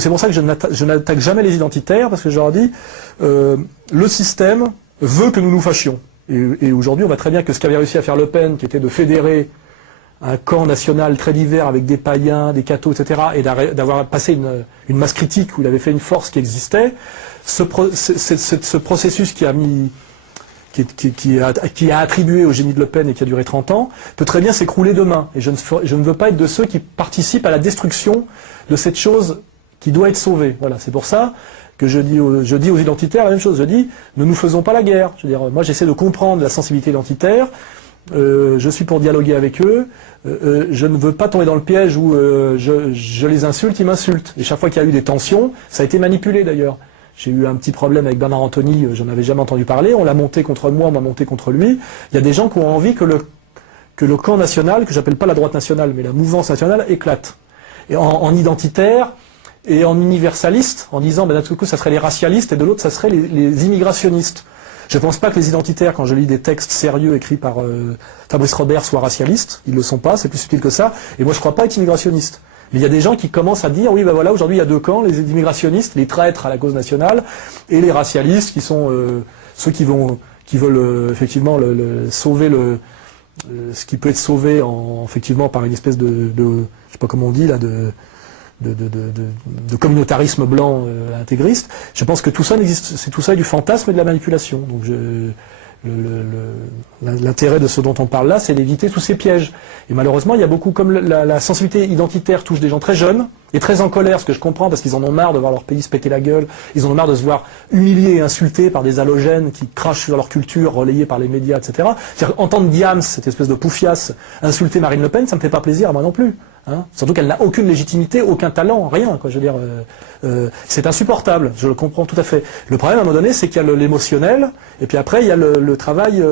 c'est pour ça que je n'attaque jamais les identitaires, parce que je leur dis, le système veut que nous nous fâchions. Et aujourd'hui, on voit très bien que ce qu'avait réussi à faire Le Pen, qui était de fédérer un camp national très divers avec des païens, des cathos, etc., et d'avoir passé une masse critique où il avait fait une force qui existait, ce processus qui a attribué au génie de Le Pen et qui a duré 30 ans, peut très bien s'écrouler demain. Et je ne veux pas être de ceux qui participent à la destruction de cette chose qui doit être sauvée. Voilà, c'est pour ça que je dis aux identitaires la même chose. Je dis, ne nous faisons pas la guerre. Je veux dire, moi j'essaie de comprendre la sensibilité identitaire. Je suis pour dialoguer avec eux. Je ne veux pas tomber dans le piège où je les insulte, ils m'insultent. Et chaque fois qu'il y a eu des tensions, ça a été manipulé d'ailleurs. J'ai eu un petit problème avec Bernard Anthony, j'en avais jamais entendu parler. On l'a monté contre moi, on m'a monté contre lui. Il y a des gens qui ont envie que le camp national, que j'appelle pas la droite nationale, mais la mouvance nationale, éclate. Et en identitaire et en universaliste, en disant d'un coup ça serait les racialistes et de l'autre ça serait les immigrationnistes. Je ne pense pas que les identitaires, quand je lis des textes sérieux écrits par Fabrice Robert, soient racialistes. Ils ne le sont pas, c'est plus subtil que ça. Et moi, je ne crois pas être immigrationniste. Mais il y a des gens qui commencent à dire, oui, ben voilà, aujourd'hui, il y a deux camps, les immigrationnistes, les traîtres à la cause nationale, et les racialistes, qui sont ceux qui veulent effectivement sauver ce qui peut être sauvé effectivement par une espèce de je sais pas comment on dit là, de communautarisme blanc intégriste. Je pense que tout ça n'existe, c'est tout ça du fantasme et de la manipulation. Donc l'intérêt de ce dont on parle là, c'est d'éviter tous ces pièges. Et malheureusement, il y a beaucoup, comme la sensibilité identitaire touche des gens très jeunes et très en colère, ce que je comprends, parce qu'ils en ont marre de voir leur pays se péter la gueule, ils en ont marre de se voir humiliés et insultés par des halogènes qui crachent sur leur culture, relayés par les médias, etc. C'est-à-dire, entendre Diams, cette espèce de poufiasse, insulter Marine Le Pen, ça me fait pas plaisir à moi non plus. Hein, surtout qu'elle n'a aucune légitimité, aucun talent, rien. Quoi, je veux dire, c'est insupportable, je le comprends tout à fait. Le problème, à un moment donné, c'est qu'il y a l'émotionnel, et puis après, il y a le travail